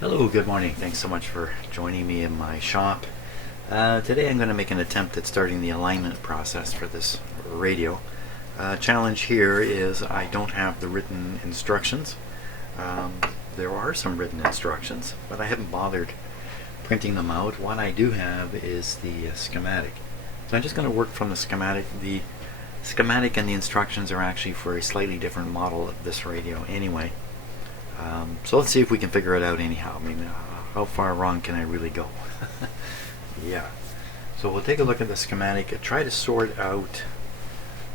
Hello, good morning. Thanks so much for joining me in my shop. Today I'm going to make an attempt at starting the alignment process for this radio. Challenge here is I don't have the written instructions. There are some written instructions, but I haven't bothered printing them out. What I do have is the schematic. So I'm just going to work from the schematic. The schematic and the instructions are actually for a slightly different model of this radio anyway. So let's see if we can figure it out anyhow. I mean, how far wrong can I really go? Yeah. So we'll take a look at the schematic and try to sort out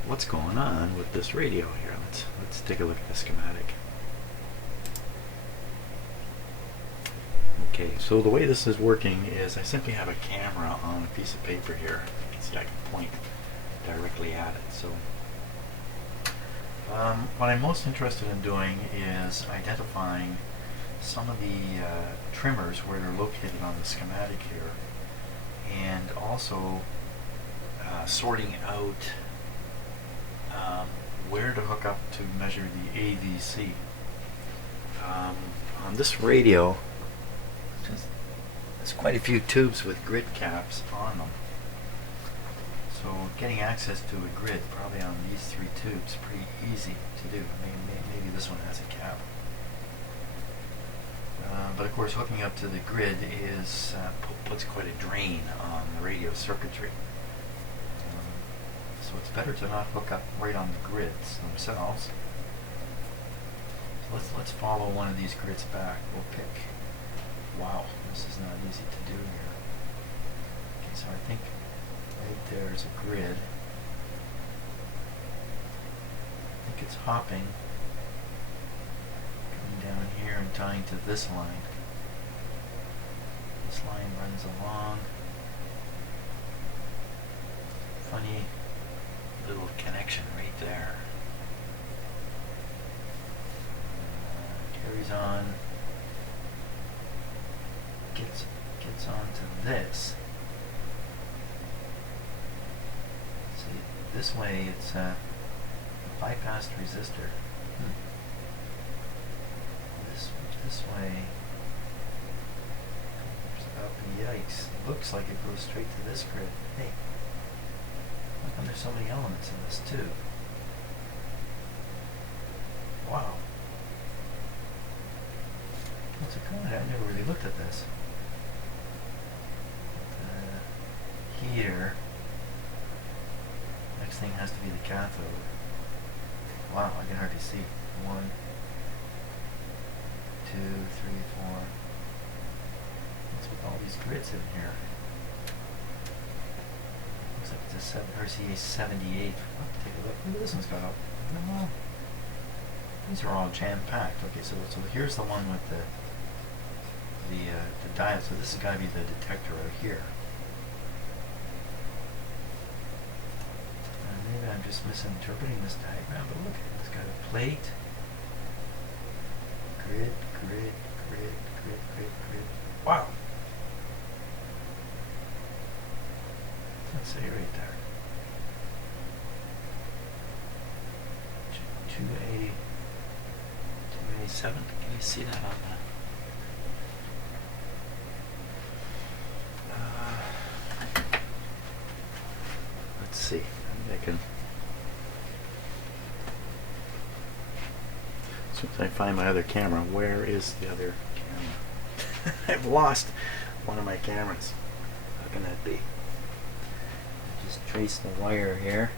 what's going on with this radio here. Let's take a look at the schematic. Okay, so the way this is working is I simply have a camera on a piece of paper here. You can see I can point directly at it. So what I'm most interested in doing is identifying some of the trimmers where they're located on the schematic here, and also sorting out where to hook up to measure the AVC. On this radio, there's quite a few tubes with grid caps on them. So getting access to a grid, probably on these three tubes, pretty easy to do. Maybe this one has a cap. But of course, hooking up to the grid is puts quite a drain on the radio circuitry. So it's better to not hook up right on the grids themselves. So let's follow one of these grids back. We'll pick. Wow, this is not easy to do here. Okay, so I think right there's a grid. I think it's hopping, coming down here and tying to this line. This line runs along. Funny little connection right there. Carries on. Gets onto this. See, this way it's a bypassed resistor. This way. Yikes! It looks like it goes straight to this grid. Hey, how come there's so many elements in this too? Wow. What's it called? I never really looked at this. Heater. Next thing has to be the cathode. Wow, I can hardly see. 1, 2, 3, 4. What's with all these grids in here? Looks like it's a RCA 78. Oh, take a look. Look, this one's got up. Oh, these are all jam-packed. Okay, so here's the one with the diode. So this has got to be the detector right here. Maybe I'm just misinterpreting this diagram, but look, it's got a plate, grid. Wow! Let's say right there. 2A7. Can you see that on the? Let's see. I can. As soon as I find my other camera, where is the other camera? I've lost one of my cameras. How can that be? Just trace the wire here.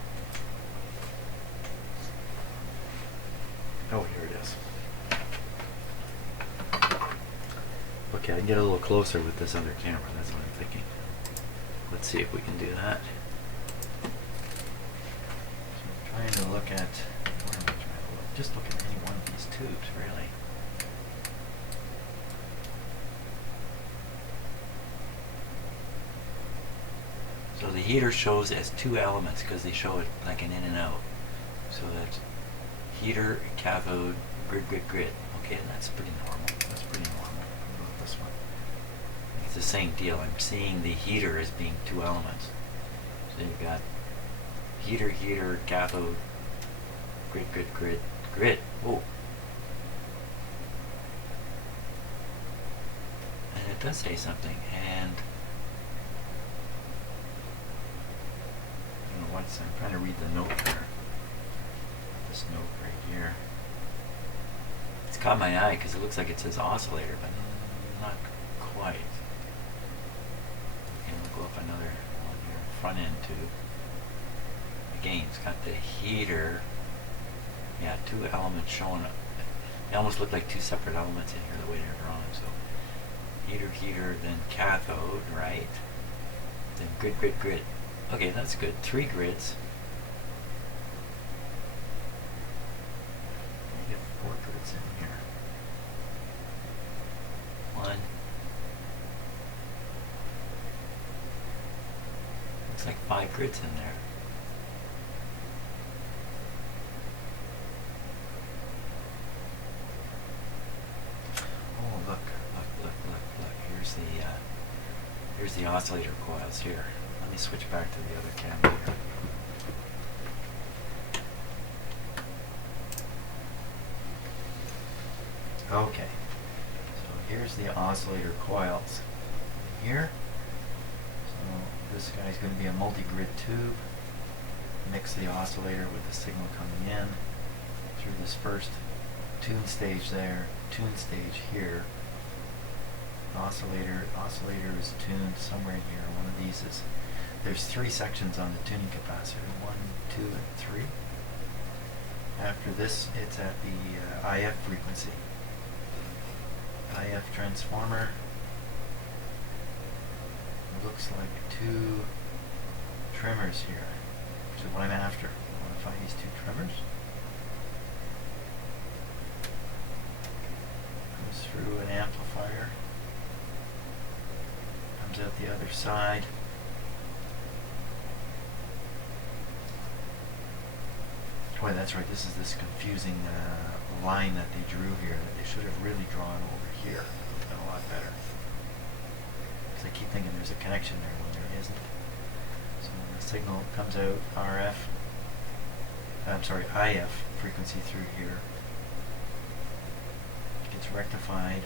Oh, here it is. Okay, I can get a little closer with this other camera. That's what I'm thinking. Let's see if we can do that. Trying to look at, where am I trying to look? Just look at any one of these tubes, really. So the heater shows as two elements because they show it like an in and out. So that's heater, cathode, grid. Okay, and that's pretty normal. That's pretty normal. What about this one? It's the same deal. I'm seeing the heater as being two elements. So you've got heater, cathode, grid. Whoa. And it does say something, and I don't know what's, I'm trying to read the note here. This note right here. It's caught my eye because it looks like it says oscillator, but not quite. Okay, we'll go up another one here, front end tube. Again, it's got the heater. Yeah, two elements showing up. They almost look like two separate elements in here, the way they're drawn. So, heater, then cathode, right? Then grid. Okay, that's good. 3 grids. I get 4 grids in here. 1. Looks like 5 grids in there. Oh, look. Here's the oscillator coils here. Let me switch back to the other camera here. Okay, so here's the oscillator coils here. So this guy's going to be a multi-grid tube. Mix the oscillator with the signal coming in through this first tune stage there, tune stage here. Oscillator is tuned somewhere in here. One of these is, there's 3 sections on the tuning capacitor, 1, 2, and 3. After this, it's at the IF frequency. IF transformer. Looks like 2 trimmers here, which is what I'm after. I want to find these 2 trimmers. Goes through an amplifier. Comes out the other side. Boy, that's right, this is this confusing line that they drew here that they should have really drawn over here. It would have been a lot better. Because I keep thinking there's a connection there when there isn't. So when the signal comes out IF frequency through here. Gets rectified.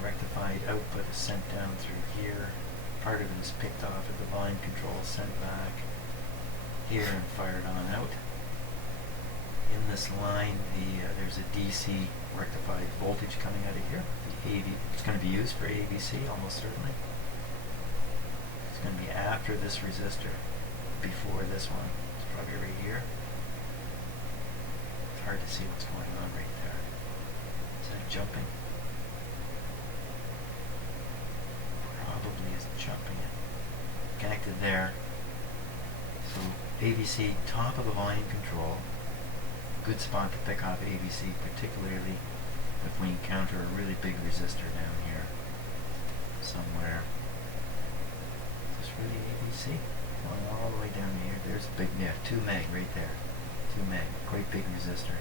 Rectified output is sent down through here. Part of it is picked off at the volume control, sent back here and fired on out. In this line, there's a DC rectified voltage coming out of here. It's going to be used for ABC almost certainly. It's going to be after this resistor, before this one. It's probably right here. It's hard to see what's going on right there. Is that jumping? Probably is jumping it. Connected there. So ABC, top of the volume control. Good spot to pick off ABC, particularly if we encounter a really big resistor down here somewhere. Is this really ABC? Going all the way down here. There's a big, 2 meg right there. 2 meg, quite big resistor.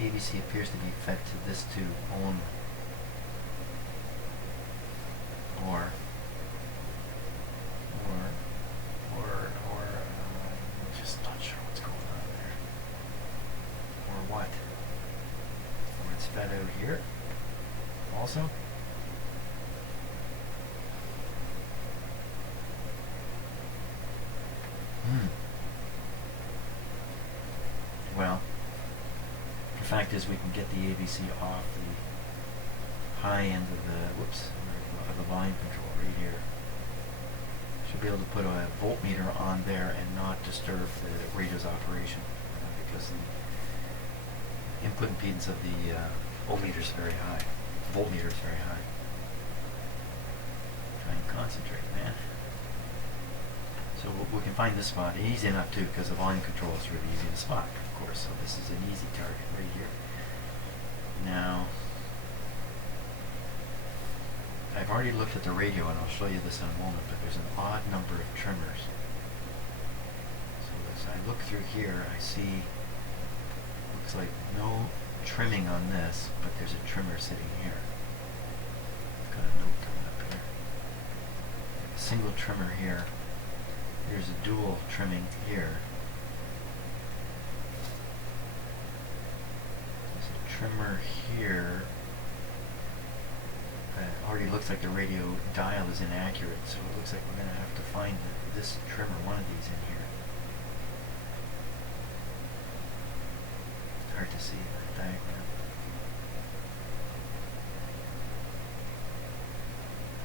ABC appears to be fed to this tube only. Or I'm just not sure what's going on there. Or what? Or it's fed out here also. Well, the fact is we can get the ABC off the high end of the of the volume control right here. Should be able to put a voltmeter on there and not disturb the radio's operation because the input impedance of the voltmeter is very high. Voltmeter is very high. Try and concentrate, man. So we can find this spot easy enough too, because the volume control is really easy to spot, of course. So this is an easy target right here. Now, I've already looked at the radio, and I'll show you this in a moment, but there's an odd number of trimmers. So as I look through here, I see, looks like no trimming on this, but there's a trimmer sitting here. I've got a note coming up here. A single trimmer here. There's a dual trimming here. There's a trimmer here already looks like the radio dial is inaccurate, so it looks like we're going to have to find this trimmer, one of these in here. It's hard to see the diagram.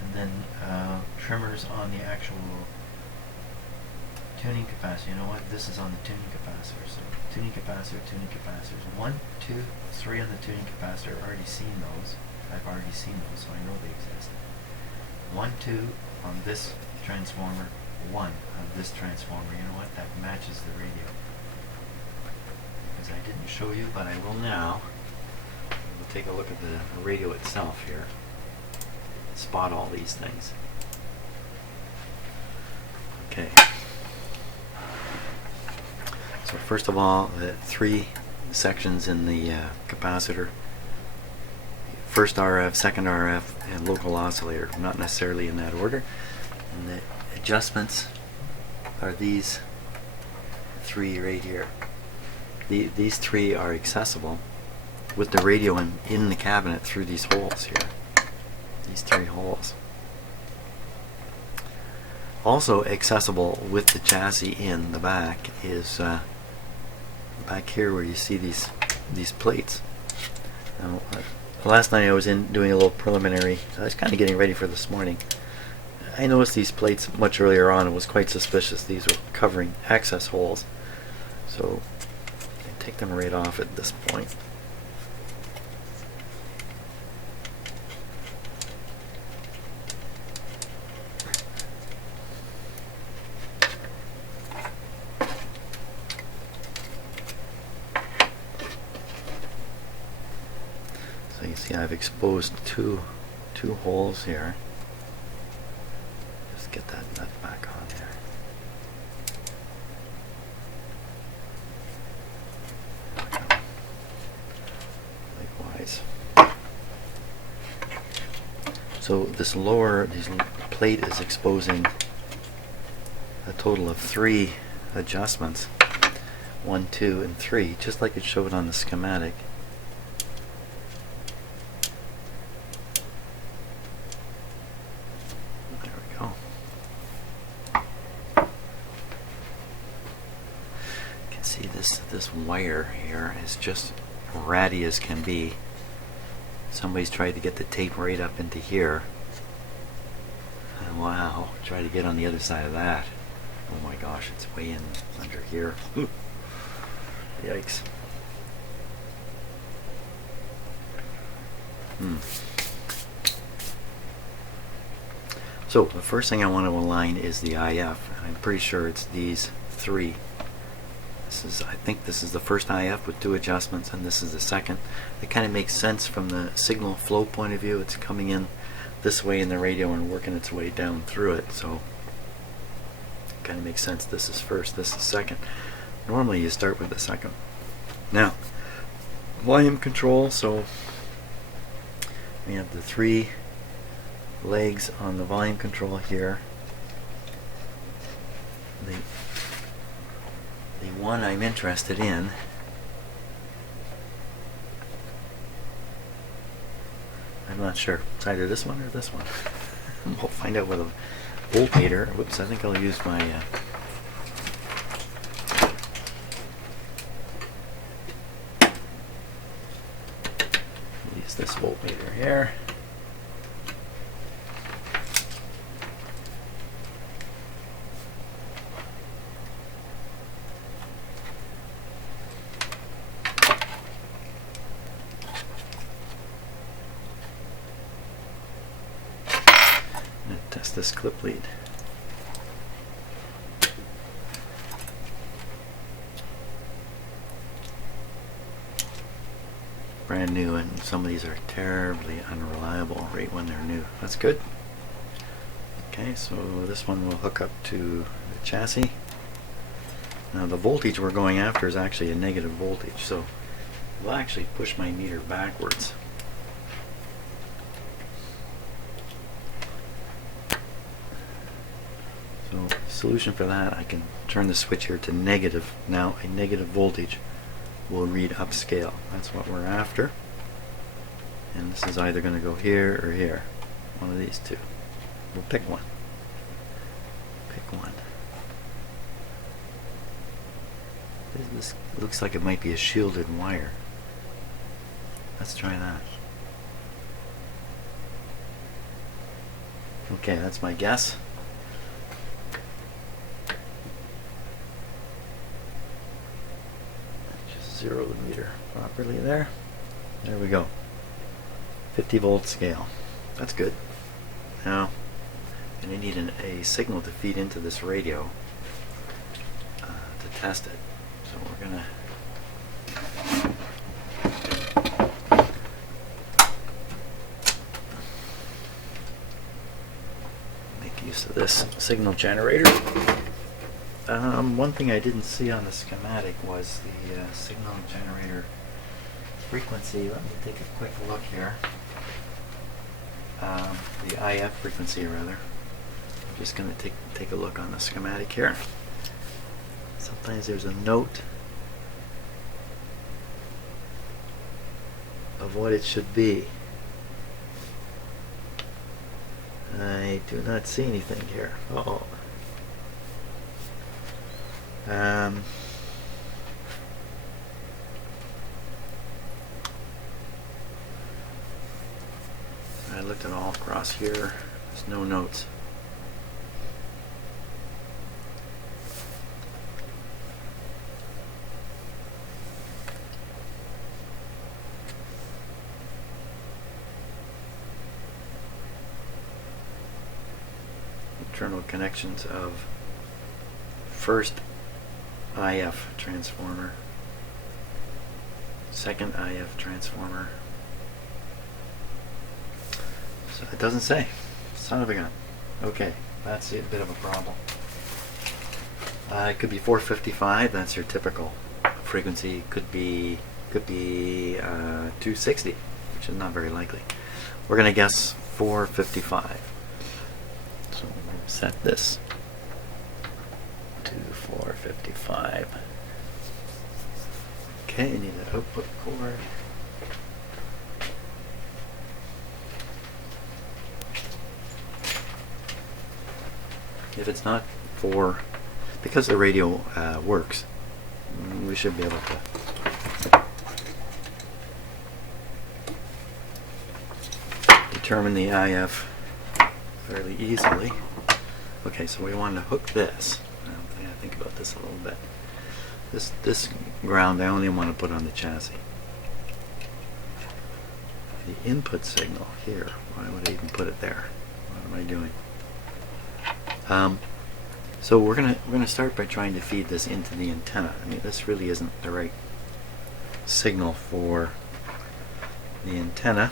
And then trimmers on the actual tuning capacitor. You know what? This is on the tuning capacitor. So tuning capacitor, tuning capacitors. 1, 2, 3 on the tuning capacitor. I've already seen those. So I know they exist. 1, 2 on this transformer. 1 on this transformer. You know what? That matches the radio. Because I didn't show you, but I will now. We'll take a look at the radio itself here. Spot all these things. Okay. So first of all, the 3 sections in the capacitor. First RF, second RF, and local oscillator. Not necessarily in that order. And the adjustments are these 3 right here. These 3 are accessible with the radio in the cabinet through these holes here. These 3 holes. Also accessible with the chassis in the back is back here where you see these plates. Now, last night I was doing a little preliminary. I was kind of getting ready for this morning. I noticed these plates much earlier on and was quite suspicious. These were covering access holes. So I take them right off at this point. So you see I've exposed two holes here. Just get that nut back on there. Likewise. So this plate is exposing a total of 3 adjustments. 1, 2, and 3, just like it showed on the schematic. See this wire here is just ratty as can be. Somebody's tried to get the tape right up into here. And wow, try to get on the other side of that. Oh my gosh, it's way in under here. Yikes. So the first thing I want to align is the IF. I'm pretty sure it's these 3. I think this is the first IF with 2 adjustments, and this is the second. It kind of makes sense from the signal flow point of view. It's coming in this way in the radio and working its way down through it, so it kind of makes sense. This is first, this is second. Normally you start with the second. Now, volume control. So we have the 3 legs on the volume control here. The one I'm interested in I'm not sure. It's either this one or this one. We'll find out with a voltmeter. Whoops, I think I'll use my use this voltmeter here. Test this clip lead. Brand new, and some of these are terribly unreliable right when they're new. That's good. Okay, so this one will hook up to the chassis. Now the voltage we're going after is actually a negative voltage, so we'll actually push my meter backwards. So solution for that, I can turn the switch here to negative, now a negative voltage. will read upscale. That's what we're after. And this is either going to go here or here. One of these two. We'll pick one. Pick one. This looks like it might be a shielded wire. Let's try that. Okay, that's my guess. Just zero the meter properly there. There we go. 50-volt scale. That's good. Now, and I need a signal to feed into this radio to test it. So we're gonna make use of this signal generator. One thing I didn't see on the schematic was the signal generator frequency. Let me take a quick look here. The IF frequency, rather. I'm just going to take a look on the schematic here. Sometimes there's a note of what it should be. I do not see anything here. Uh-oh. I looked at all across here. There's no notes. Internal connections of first IF transformer, second IF transformer. So it doesn't say. Son of a gun. Okay, that's a bit of a problem. It could be 455. That's your typical frequency. Could be 260, which is not very likely. We're going to guess 455. So we'll set this to 455. Okay, you need an output cord. If it's not because the radio works, we should be able to determine the IF fairly easily. Okay, so we want to hook this. I think about this a little bit. This ground I only want to put on the chassis. The input signal here, why would I even put it there? What am I doing? So we're gonna start by trying to feed this into the antenna. I mean, this really isn't the right signal for the antenna,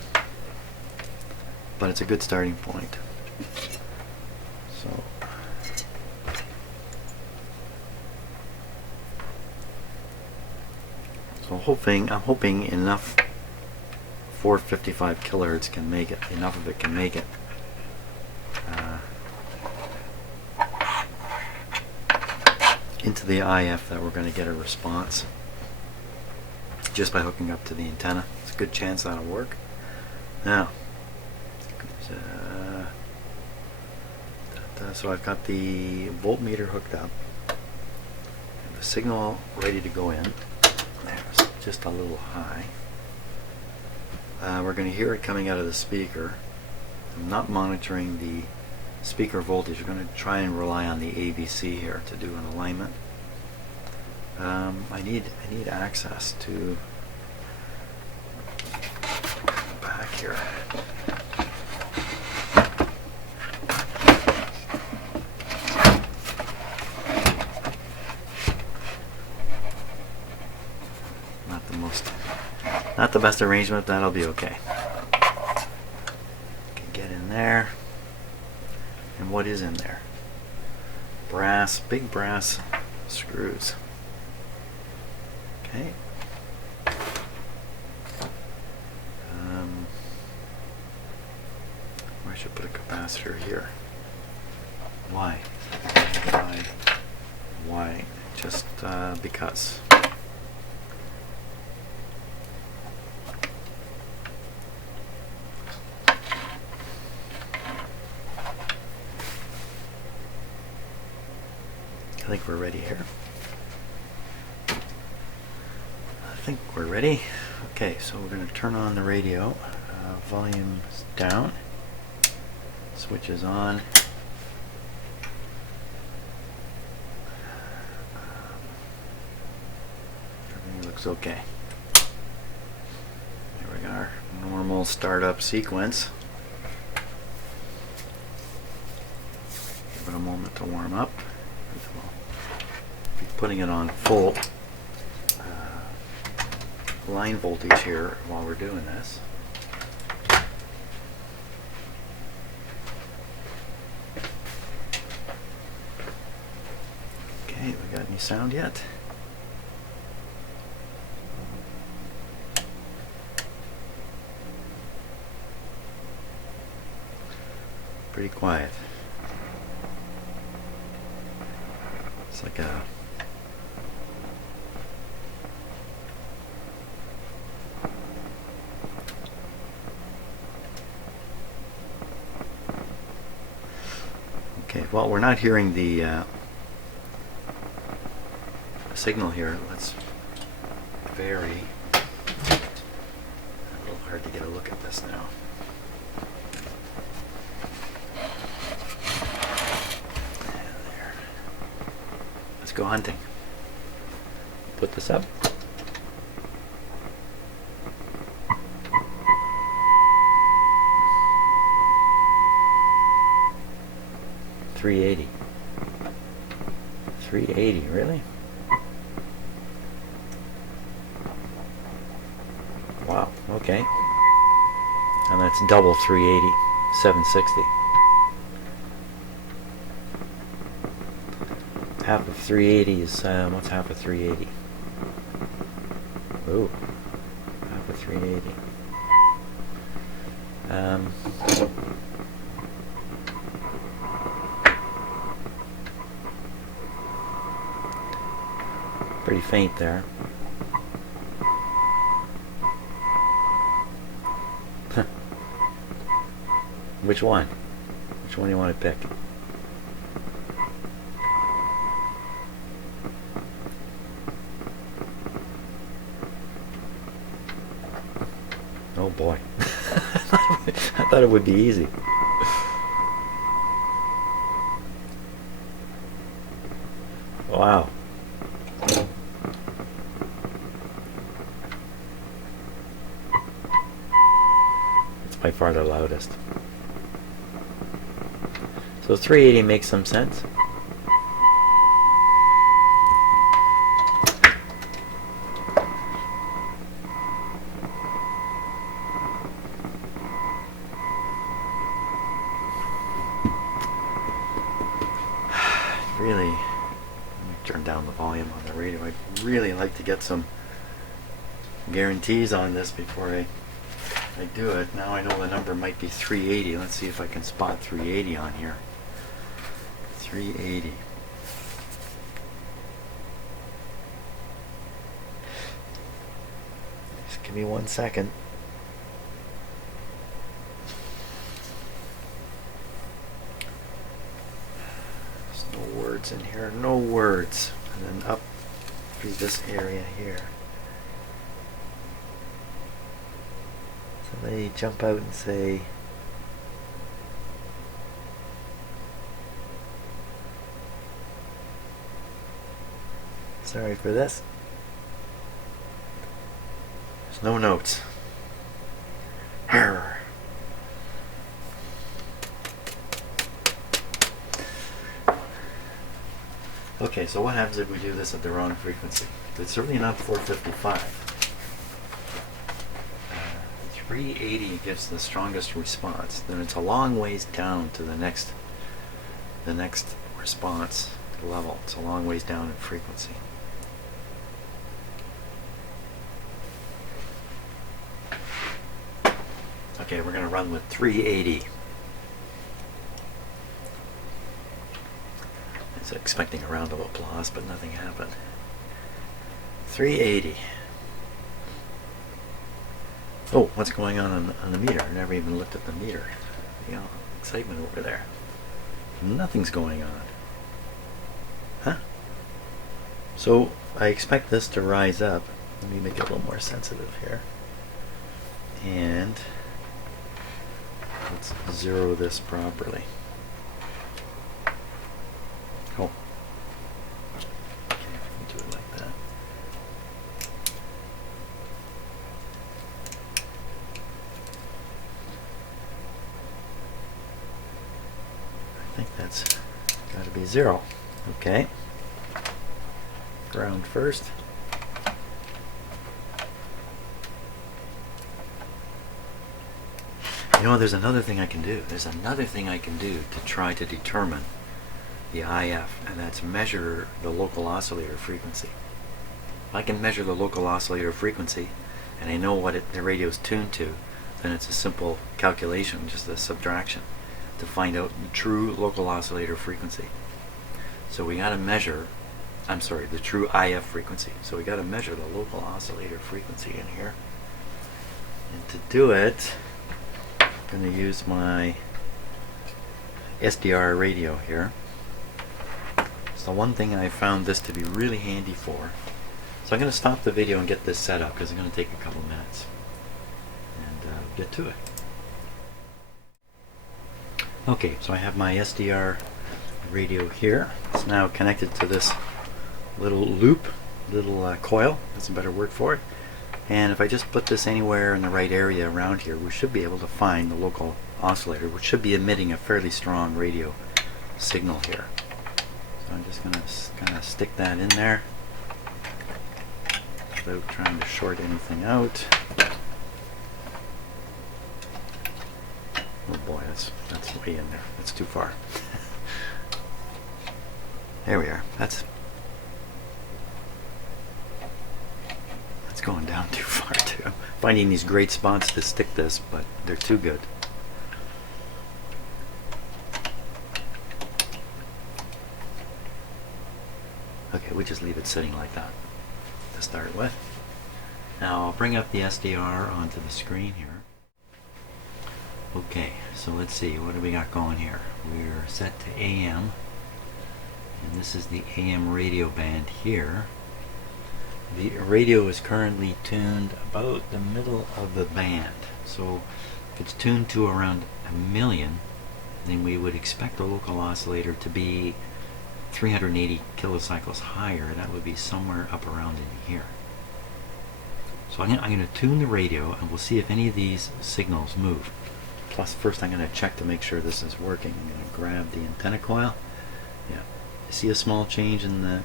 but it's a good starting point. So I'm hoping enough 455 kilohertz can make it. Enough of it can make it. Into the IF that we're going to get a response just by hooking up to the antenna. It's a good chance that'll work. Now, so I've got the voltmeter hooked up, and the signal ready to go in. There's just a little high. We're going to hear it coming out of the speaker. I'm not monitoring the speaker voltage. We're going to try and rely on the ABC here to do an alignment. I need access to back here. Not the best arrangement, that'll be okay. Can get in there. And what is in there? Brass, big brass screws. Okay. I should put a capacitor here. Why? Why? Just because. I think we're ready here. I think we're ready. Okay, so we're going to turn on the radio. Volume is down. Switch is on. Everything looks okay. Here we go, our normal startup sequence. Give it a moment to warm up. We'll be putting it on full line voltage here while we're doing this. Okay, we got any sound yet? Pretty quiet. It's like a well, we're not hearing the signal here. Let's vary. A little hard to get a look at this now. There. Let's go hunting. Put this up. $380. $380, really? Wow, okay. And that's double 380, 760. Half of 380 is, what's half of 380? Ooh, half of 380. Pretty faint there. Which one? Which one do you want to pick? Oh boy. I thought it would be easy. Wow. By far the loudest. So 380 makes some sense. Really, let me turn down the volume on the radio. I'd really like to get some guarantees on this before I do it. Now I know the number might be 380. Let's see if I can spot 380 on here. 380. Just give me 1 second. There's no words in here. No words. And then up through this area here. They jump out and say, sorry for this. There's no notes. Arr. Okay, so what happens if we do this at the wrong frequency? It's certainly not 455. 380 gives the strongest response. Then it's a long ways down to the next response level. It's a long ways down in frequency. Okay, we're going to run with 380. I was expecting a round of applause, but nothing happened. 380. Oh, what's going on the meter? I never even looked at the meter. You know, excitement over there. Nothing's going on. Huh? So I expect this to rise up. Let me make it a little more sensitive here. And let's zero this properly. Oh. Okay, we'll do it like that. I think that's got to be 0. Okay. Ground first. You know, there's another thing I can do. There's another thing I can do to try to determine the IF, and that's measure the local oscillator frequency. If I can measure the local oscillator frequency, and I know what the radio is tuned to, then it's a simple calculation, just a subtraction, to find out the true local oscillator frequency. So we got to measure, the true IF frequency. So we got to measure the local oscillator frequency in here. And to do it, I'm going to use my SDR radio here. It's the one thing I found this to be really handy for. So I'm going to stop the video and get this set up because it's going to take a couple minutes. And get to it. Okay, so I have my SDR radio here. It's now connected to this little loop, little coil, that's a better word for it. And if I just put this anywhere in the right area around here, we should be able to find the local oscillator, which should be emitting a fairly strong radio signal here. So I'm just going to kind of stick that in there without trying to short anything out. Oh boy, that's way in there. That's too far. There we are. That's going down too far too. Finding these great spots to stick this, but they're too good. Okay, we just leave it sitting like that to start with. Now I'll bring up the SDR onto the screen here. Okay, so let's see, what do we got going here? We're set to AM, and this is the AM radio band here. The radio is currently tuned about the middle of the band. So if it's tuned to around 1,000,000, then we would expect the local oscillator to be 380 kilocycles higher. That would be somewhere up around in here. So I'm going to tune the radio and we'll see if any of these signals move. Plus first I'm going to check to make sure this is working. I'm going to grab the antenna coil. Yeah, you see a small change in the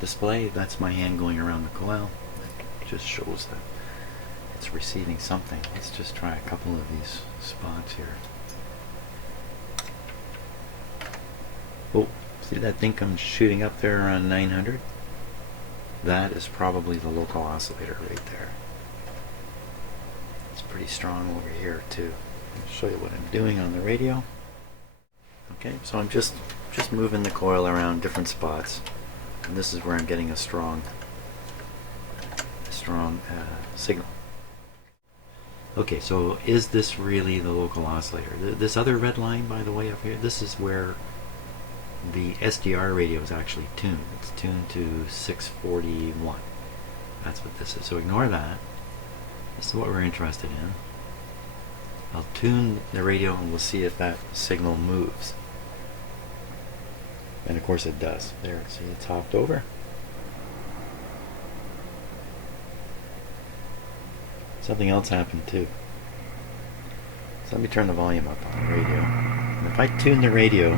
display? That's my hand going around the coil. It just shows that it's receiving something. Let's just try a couple of these spots here. Oh, see that thing comes shooting up there around 900? That is probably the local oscillator right there. It's pretty strong over here too. I'll show you what I'm doing on the radio. Okay, so I'm just moving the coil around different spots. And this is where I'm getting a strong signal. Okay, so is this really the local oscillator? This other red line, by the way, up here, this is where the SDR radio is actually tuned. It's tuned to 641. That's what this is. So ignore that. This is what we're interested in. I'll tune the radio and we'll see if that signal moves. And of course it does. There, see, it's hopped over. Something else happened too. So let me turn the volume up on the radio. And if I tune the radio,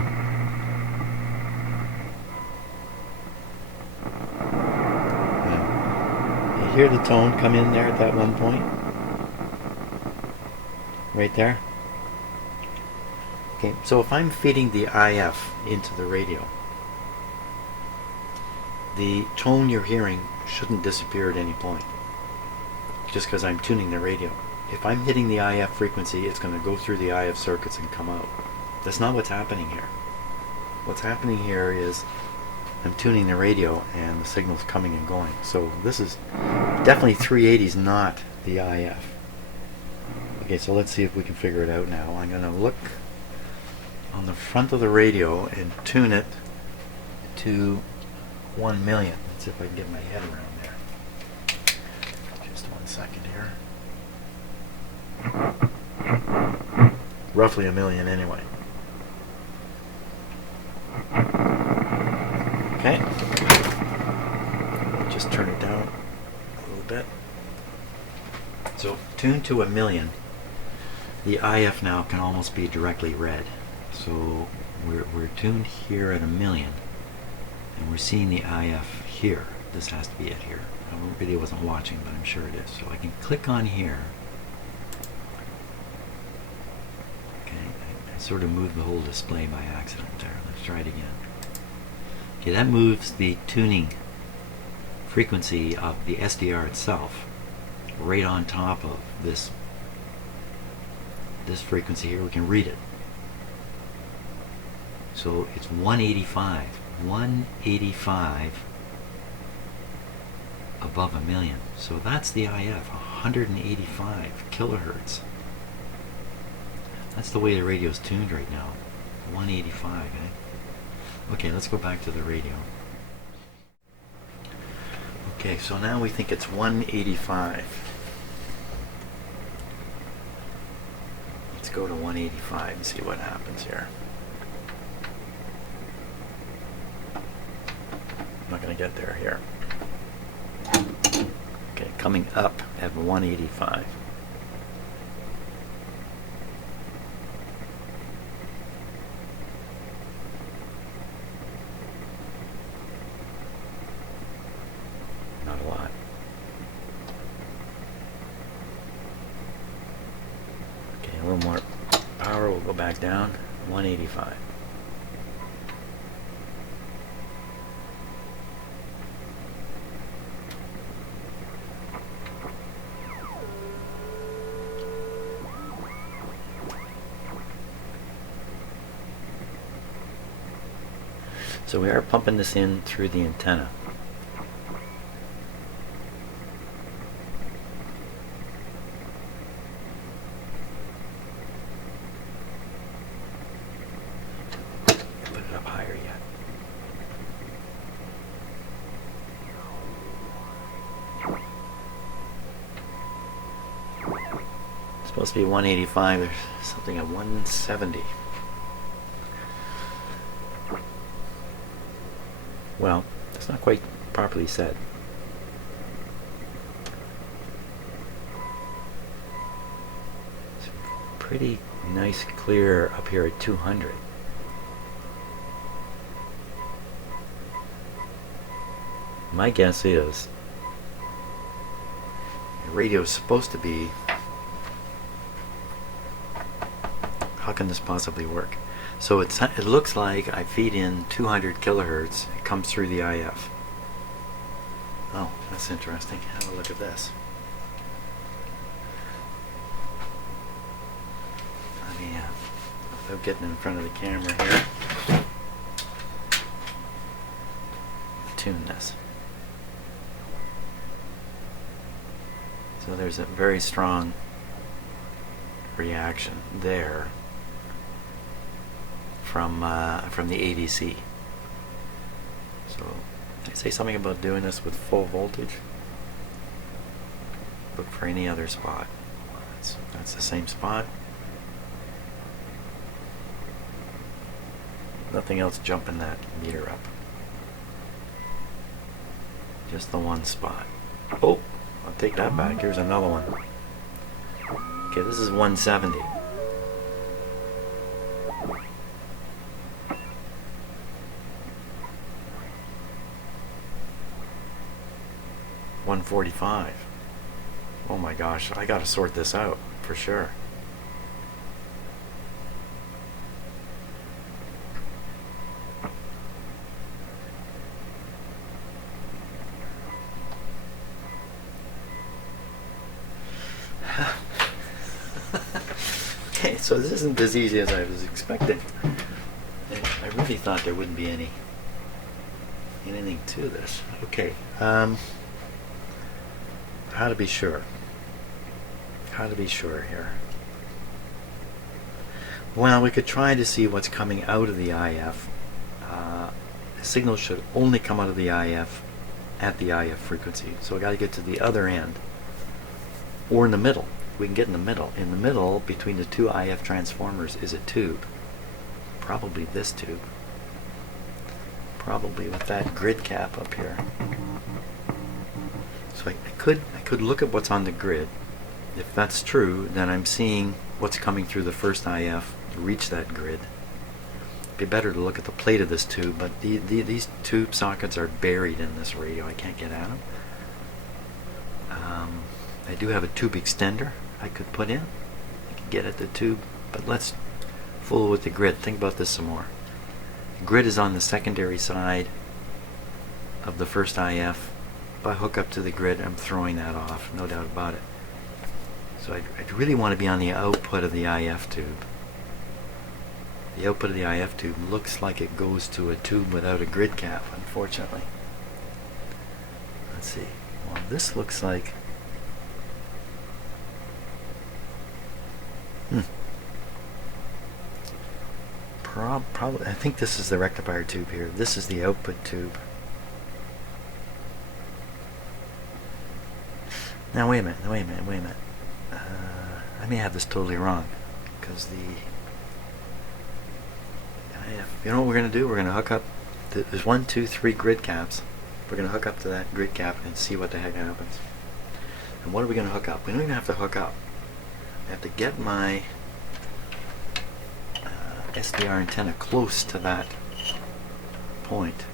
you hear the tone come in there at that one point? Right there? Okay, so if I'm feeding the IF into the radio, the tone you're hearing shouldn't disappear at any point, just because I'm tuning the radio. If I'm hitting the IF frequency, it's going to go through the IF circuits and come out. That's not what's happening here. What's happening here is I'm tuning the radio and the signal's coming and going. So this is definitely 380 is not the IF. Okay, so let's see if we can figure it out now. I'm going to look on the front of the radio and tune it to 1 million. Let's see if I can get my head around there. Just 1 second here. Roughly 1 million anyway. Okay. Just turn it down a little bit. So tuned to 1 million, the IF now can almost be directly read. So we're tuned here at 1 million, and we're seeing the IF here. This has to be it here. The video wasn't watching, but I'm sure it is. So I can click on here. Okay, I sort of moved the whole display by accident there. Let's try it again. Okay, that moves the tuning frequency of the SDR itself right on top of this frequency here. We can read it. So it's 185. 185 above 1 million. So that's the IF, 185 kilohertz. That's the way the radio is tuned right now. 185, eh? Okay, let's go back to the radio. Okay, so now we think it's 185. Let's go to 185 and see what happens here. I'm not going to get there here. Okay, coming up at 185. Not a lot. Okay, a little more power. We'll go back down. 185. So we are pumping this in through the antenna. Put it up higher yet. It's supposed to be 185. There's something at 170. Well, it's not quite properly set. It's pretty nice clear up here at 200. My guess is the radio is supposed to be... How can this possibly work? So it looks like I feed in 200 kilohertz. It comes through the IF. Oh, that's interesting. Have a look at this. Let me, without getting in front of the camera here, tune this. So there's a very strong reaction there from the ADC. So did I say something about doing this with full voltage? Look for any other spot. That's the same spot. Nothing else jumping that meter up. Just the one spot. Oh, I'll take that back. Here's another one. Okay, this is 170. $145. Oh my gosh, I gotta sort this out for sure. Okay, so this isn't as easy as I was expecting. I really thought there wouldn't be anything to this. Okay. How to be sure. How to be sure here. Well, we could try to see what's coming out of the IF. signal should only come out of the IF at the IF frequency. So I got to get to the other end, or in the middle. We can get in the middle. In the middle, between the two IF transformers, is a tube. Probably this tube. Probably with that grid cap up here. So I could look at what's on the grid. If that's true, then I'm seeing what's coming through the first IF to reach that grid. It'd be better to look at the plate of this tube, but these tube sockets are buried in this radio. I can't get at them. I do have a tube extender I could put in. I could get at the tube, but let's fool with the grid. Think about this some more. The grid is on the secondary side of the first IF. If I hook up to the grid, I'm throwing that off, no doubt about it. So I'd really want to be on the output of the IF tube. The output of the IF tube looks like it goes to a tube without a grid cap, unfortunately. Let's see. Well, this looks like... Probably, I think this is the rectifier tube here. This is the output tube. Now wait a minute. I may have this totally wrong, because you know what we're going to do? We're going to hook up. There's 1, 2, 3 grid caps. We're going to hook up to that grid cap and see what the heck happens. And what are we going to hook up? We don't even have to hook up. I have to get my SDR antenna close to that point.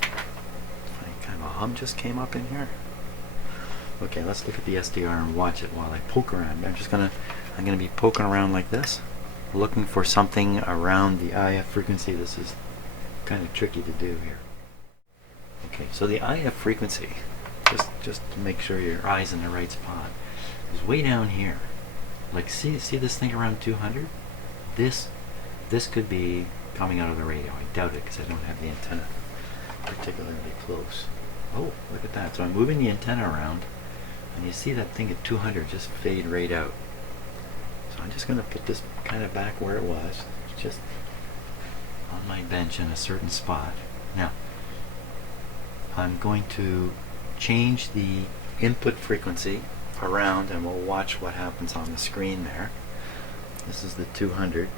Kind of a hum just came up in here. Okay, let's look at the SDR and watch it while I poke around. I'm gonna be poking around like this, looking for something around the IF frequency. This is kind of tricky to do here. Okay, so the IF frequency, just to make sure your eye's in the right spot, is way down here. Like, see this thing around 200? This could be coming out of the radio. I doubt it because I don't have the antenna particularly close. Oh, look at that. So I'm moving the antenna around, and you see that thing at 200 just fade right out. So I'm just going to put this kind of back where it was, just on my bench in a certain spot. Now, I'm going to change the input frequency around, and we'll watch what happens on the screen there. This is the 200.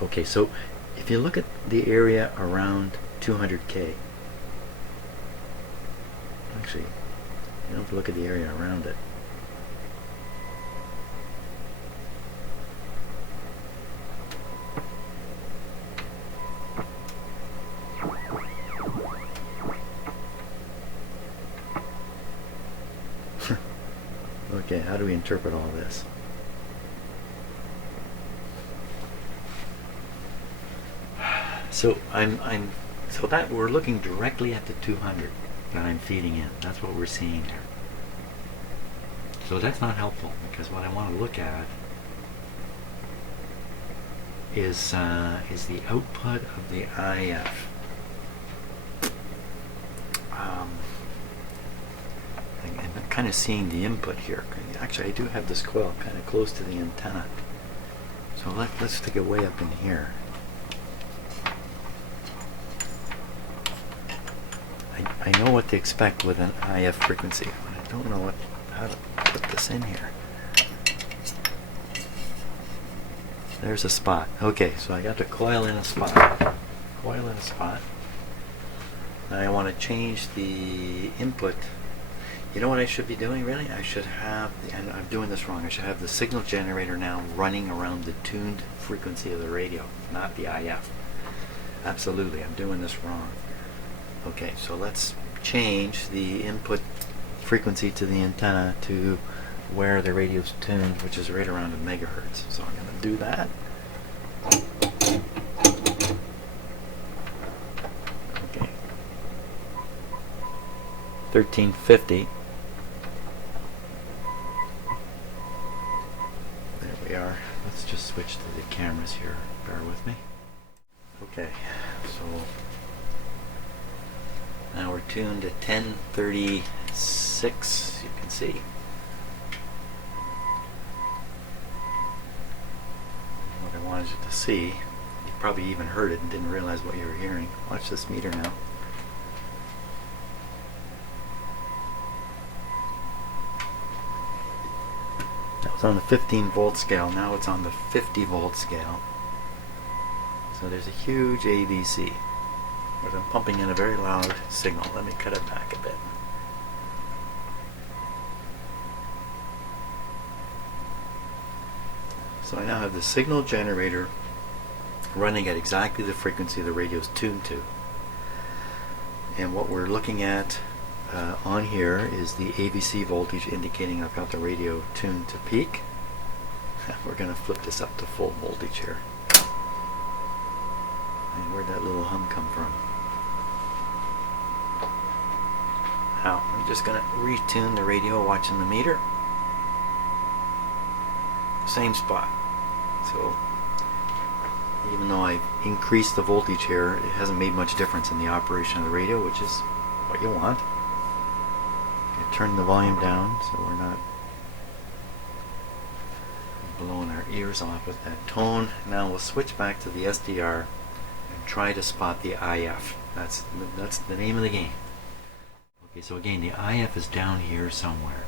Okay, so if you look at the area around 200K, actually, you don't have to look at the area around it. Okay, how do we interpret all this? So so that we're looking directly at the 200 that I'm feeding in. That's what we're seeing there. So that's not helpful, because what I want to look at is the output of the IF. I'm kind of seeing the input here. Actually, I do have this coil kind of close to the antenna. So let's stick it way up in here. I know what to expect with an IF frequency, but I don't know how to put this in here. There's a spot. Okay, so I got the coil in a spot. Coil in a spot. Now I want to change the input. You know what I should be doing, really? I should have, and I'm doing this wrong, I should have the signal generator now running around the tuned frequency of the radio, not the IF. Absolutely, I'm doing this wrong. Okay, so let's change the input frequency to the antenna to where the radio's tuned, which is right around a megahertz. So I'm going to do that. Okay. 1350. There we are. Let's just switch to the cameras here. Bear with me. Okay, so now we're tuned to 1036, you can see. What I wanted you to see probably even heard it and didn't realize what you were hearing. Watch this meter now. That was on the 15 volt scale. Now it's on the 50 volt scale. So there's a huge AVC. But I'm pumping in a very loud signal. Let me cut it back a bit. So I now have the signal generator running at exactly the frequency the radio is tuned to. And what we're looking at on here is the AVC voltage indicating I've got the radio tuned to peak. We're going to flip this up to full voltage here. And where'd that little hum come from? Now, I'm just going to retune the radio watching the meter. Same spot. So, even though I've increased the voltage here, it hasn't made much difference in the operation of the radio, which is what you want. Turn the volume down so we're not blowing our ears off with that tone. Now we'll switch back to the SDR and try to spot the IF. That's the name of the game. Okay, so again, the IF is down here somewhere.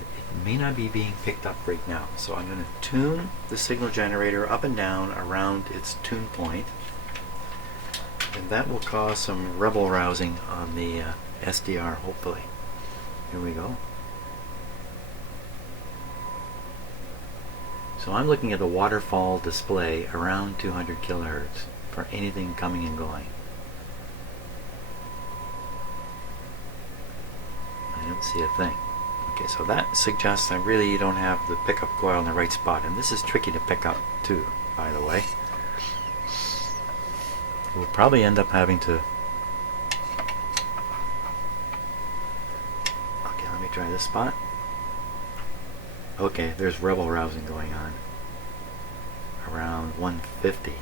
It may not be being picked up right now, so I'm going to tune the signal generator up and down around its tune point. And that will cause some rebel rousing on the SDR, hopefully. Here we go. So I'm looking at the waterfall display around 200 kilohertz for anything coming and going. I don't see a thing. Okay, so that suggests I really don't have the pickup coil in the right spot. And this is tricky to pick up too, by the way. We'll probably end up having to... Okay, let me try this spot. Okay, there's rebel rousing going on. Around 150.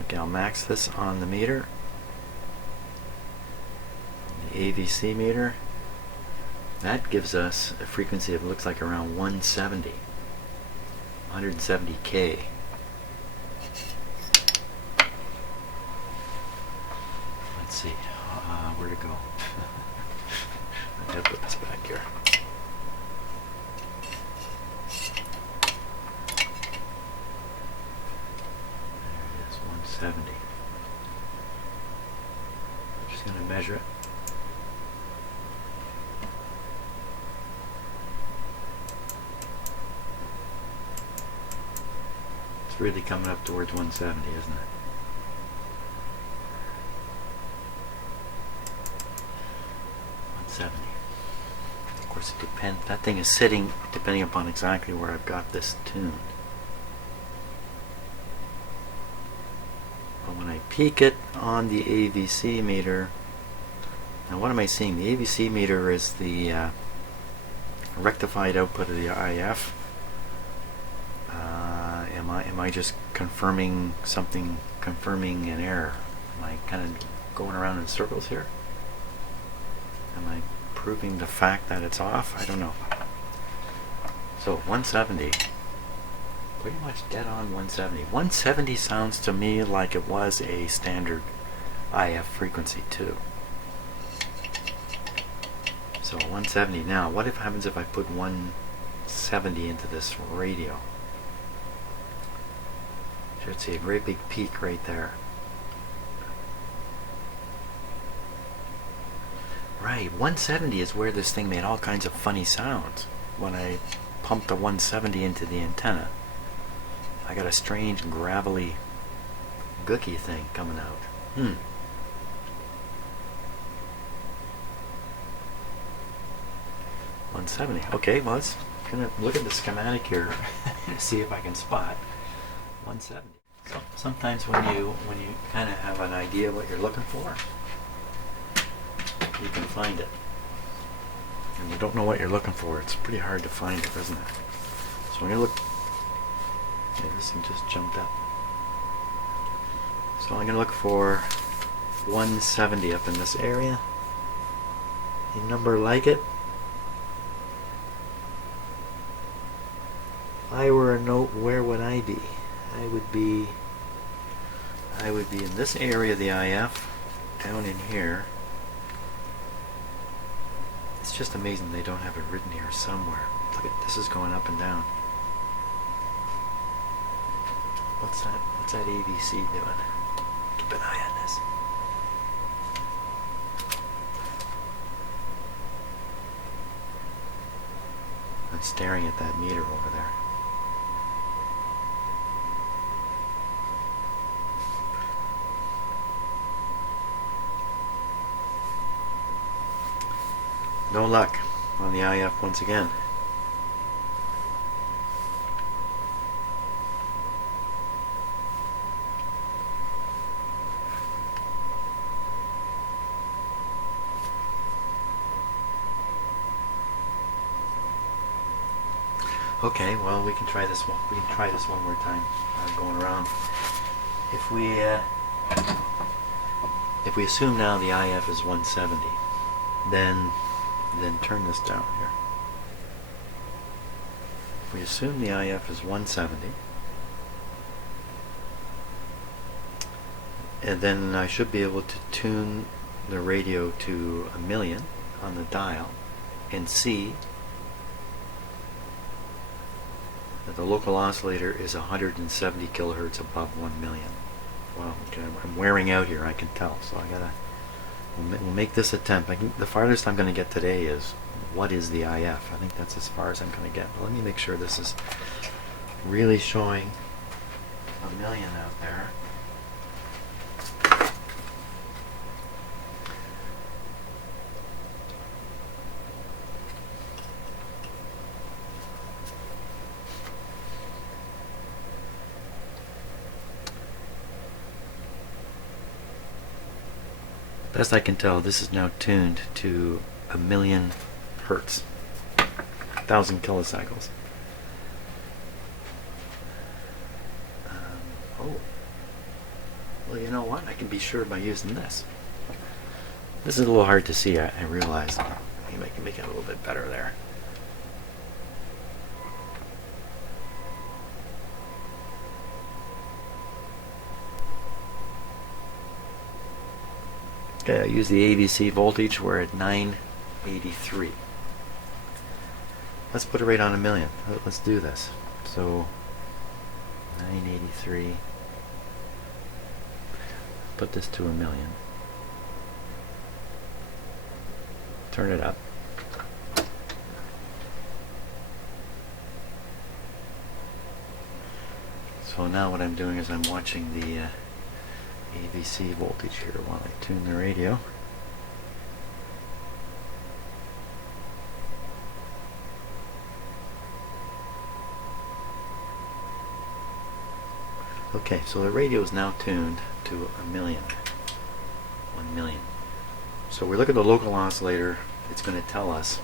Okay, I'll max this on the meter. AVC meter. That gives us a frequency of looks like around 170, 170K. Let's see, where to go? I gotta put this back here. There it is, 170. I'm just gonna measure it. Really coming up towards 170, isn't it? Of course, it depends. That thing is sitting depending upon exactly where I've got this tuned. But when I peak it on the AVC meter, now what am I seeing? The AVC meter is the rectified output of the IF. Am I just confirming something, confirming an error? Am I kind of going around in circles here? Am I proving the fact that it's off? I don't know. So 170, pretty much dead on 170. 170 sounds to me like it was a standard IF frequency too. So 170. Now, what happens if I put 170 into this radio? Should see a great big peak right there. Right, 170 is where this thing made all kinds of funny sounds. When I pumped the 170 into the antenna, I got a strange gravelly gooky thing coming out. 170. Okay, well, let's gonna look at the schematic here to see if I can spot 170. So sometimes when you kind of have an idea of what you're looking for, you can find it. And you don't know what you're looking for, it's pretty hard to find it, isn't it? So when you look, okay, this thing just jumped up. So I'm going to look for 170 up in this area. A number like it. If I were a note, where would I be? I would be in this area of the IF, down in here. It's just amazing they don't have it written here somewhere. Look at this, is going up and down. What's that? What's that ABC doing? Keep an eye on this. I'm staring at that meter over there. No luck on the IF once again. Okay, well, we can try this one. We can try this one more time, going around. If we assume now the IF is 170, then turn this down here. If we assume the IF is 170, and then I should be able to tune the radio to 1,000,000 on the dial and see that the local oscillator is 170 kilohertz above 1,000,000. Wow, okay, I'm wearing out here, I can tell, so we'll make this attempt. The farthest I'm going to get today is, what is the IF? I think that's as far as I'm going to get. But let me make sure this is really showing 1,000,000 out there. Best I can tell, this is now tuned to 1,000,000 hertz, 1,000 kilocycles. Oh, well, you know what? I can be sure by using this. This is a little hard to see, I realize. Maybe I can make it a little bit better there. Okay, I use the ABC voltage. We're at 983. Let's put it right on 1,000,000. Let's do this. So 983. Put this to 1,000,000. Turn it up. So now what I'm doing is I'm watching the ABC voltage here while I tune the radio. Okay, so the radio is now tuned to 1,000,000. 1,000,000. So we look at the local oscillator. It's going to tell us.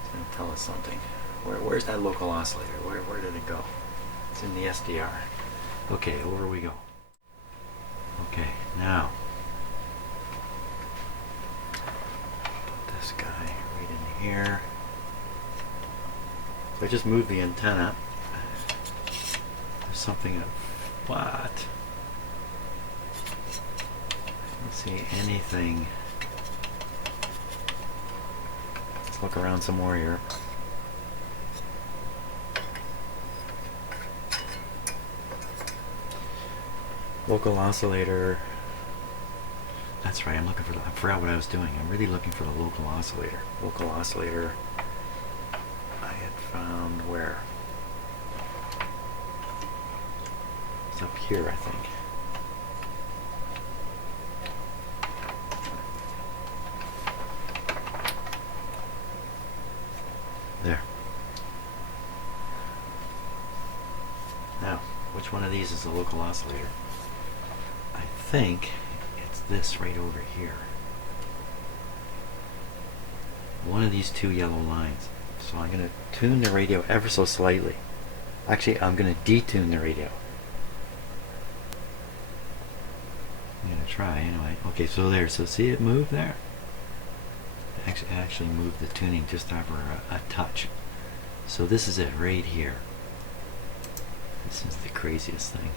It's going to tell us something. Where's that local oscillator? Where did it go? It's in the SDR. Okay, over we go. Okay, now put this guy right in here. So I just moved the antenna. There's something. What? I don't see anything. Let's look around some more here. Local oscillator. That's right, I'm looking for I forgot what I was doing. I'm really looking for the local oscillator. Local oscillator I had found where? It's up here, I think. There. Now, which one of these is the local oscillator? I think it's this right over here. One of these two yellow lines. So I'm going to tune the radio ever so slightly. Actually, I'm going to detune the radio. I'm gonna try anyway. Okay, so there. So see it move there? Actually moved the tuning just over a touch. So this is it right here. This is the craziest thing.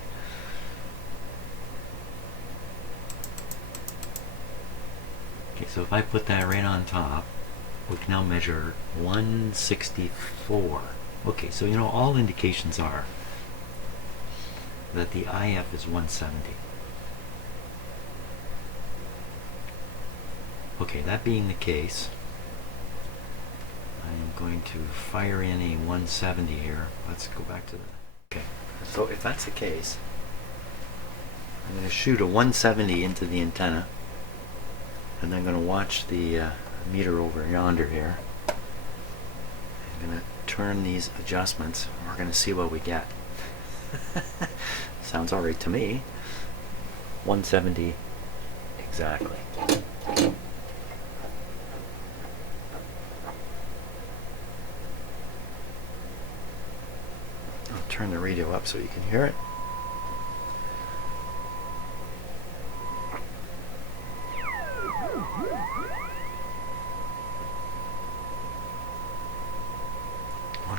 Okay, so if I put that right on top, we can now measure 164. Okay, so you know all indications are that the IF is 170. Okay, that being the case, I'm going to fire in a 170 here. Let's go back to the... Okay, so if that's the case, I'm going to shoot a 170 into the antenna, and I'm going to watch the meter over yonder here. I'm going to turn these adjustments, and we're going to see what we get. Sounds alright to me. 170 exactly. I'll turn the radio up so you can hear it.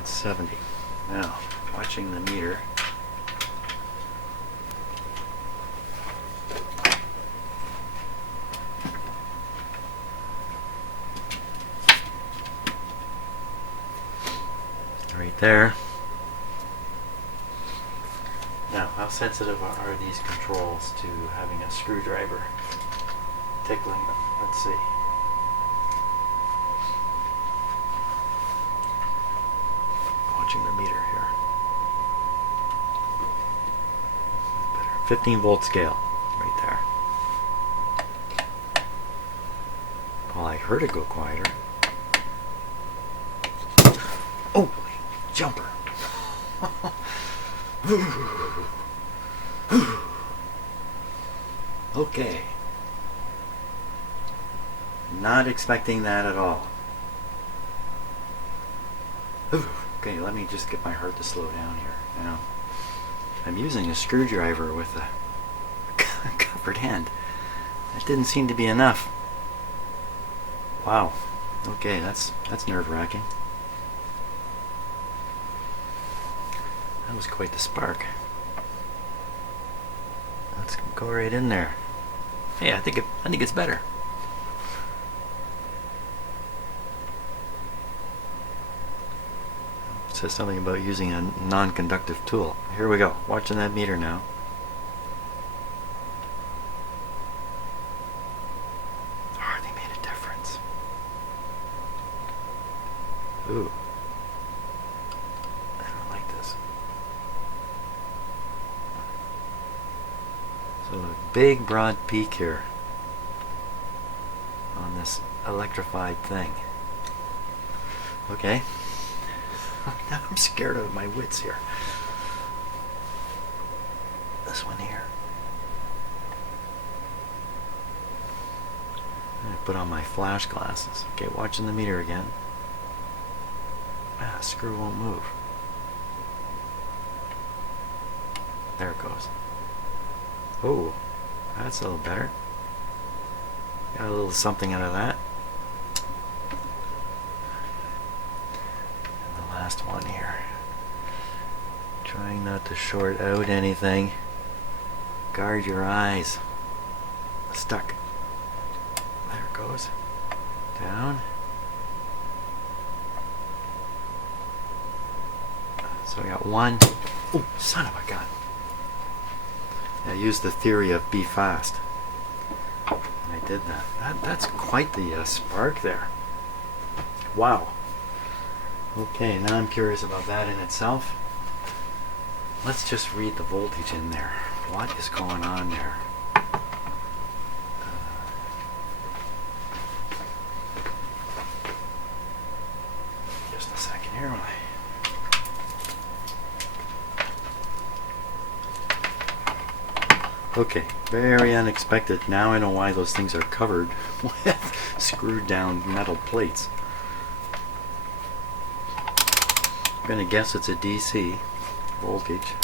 .70. Now, watching the meter. Right there. Now, how sensitive are these controls to having a screwdriver tickling them? Let's see. Watching the meter here. Better. 15 volt scale, right there. Well, I heard it go quieter. Oh, jumper. Okay. Not expecting that at all. Okay, let me just get my heart to slow down here. You know, I'm using a screwdriver with a covered hand. That didn't seem to be enough. Wow. Okay, that's nerve-wracking. That was quite the spark. Let's go right in there. Hey, I think it's better. It says something about using a non-conductive tool. Here we go. Watching that meter now. Hardly made a difference. Ooh. I don't like this. So a big broad peak here on this electrified thing. Okay. Now I'm scared out of my wits here. This one here. I put on my flash glasses. Okay, watching the meter again. Ah, screw won't move. There it goes. Oh, that's a little better. Got a little something out of that. And the last one here. Trying not to short out anything. Guard your eyes. Stuck. There it goes. Down. So I got one. Oh, son of a gun. I used the theory of be fast. And I did that. That's quite the spark there. Wow. Okay, now I'm curious about that in itself. Let's just read the voltage in there. What is going on there? Just a second here. Okay, very unexpected. Now I know why those things are covered with screwed down metal plates. I'm going to guess it's a DC voltage.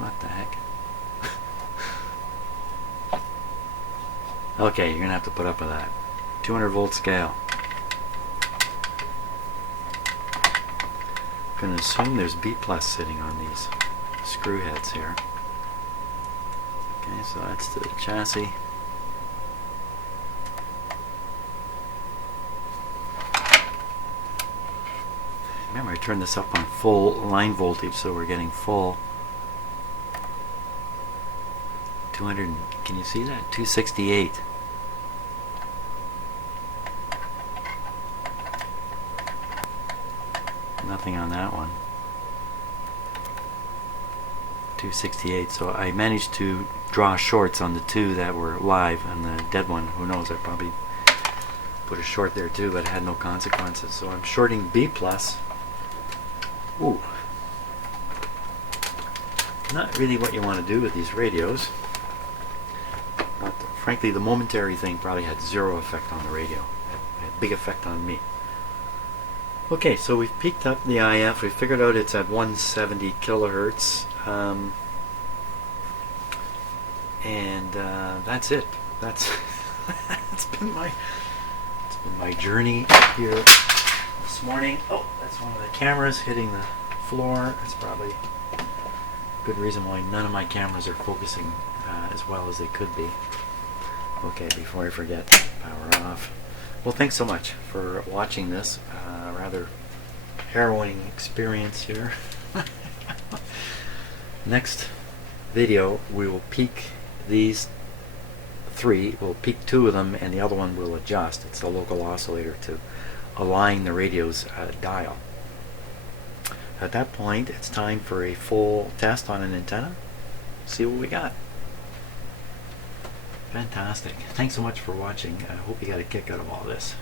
What the heck? Okay, you're gonna have to put up with that. 200 volt scale. I'm gonna assume there's B plus sitting on these screw heads here. Okay, so that's the chassis. Remember, I turned this up on full line voltage, so we're getting full 200. Can you see that? 268. Nothing on that one. 268. So I managed to draw shorts on the two that were live, and the dead one, who knows, I probably put a short there too, but it had no consequences. So I'm shorting B plus. Ooh. Not really what you want to do with these radios. But frankly, the momentary thing probably had zero effect on the radio. It had a big effect on me. Okay, so we've peaked up the IF. We figured out it's at 170 kilohertz. And that's it. That's it's been my journey here this morning. Oh, that's one of the cameras hitting the floor. That's probably a good reason why none of my cameras are focusing as well as they could be. Okay, before I forget, power off. Well, thanks so much for watching this rather harrowing experience here. Next video, we will peak these three. We'll peak two of them, and the other one will adjust. It's the local oscillator to align the radio's dial. At that point, it's time for a full test on an antenna. See what we got. Fantastic. Thanks so much for watching. I hope you got a kick out of all this.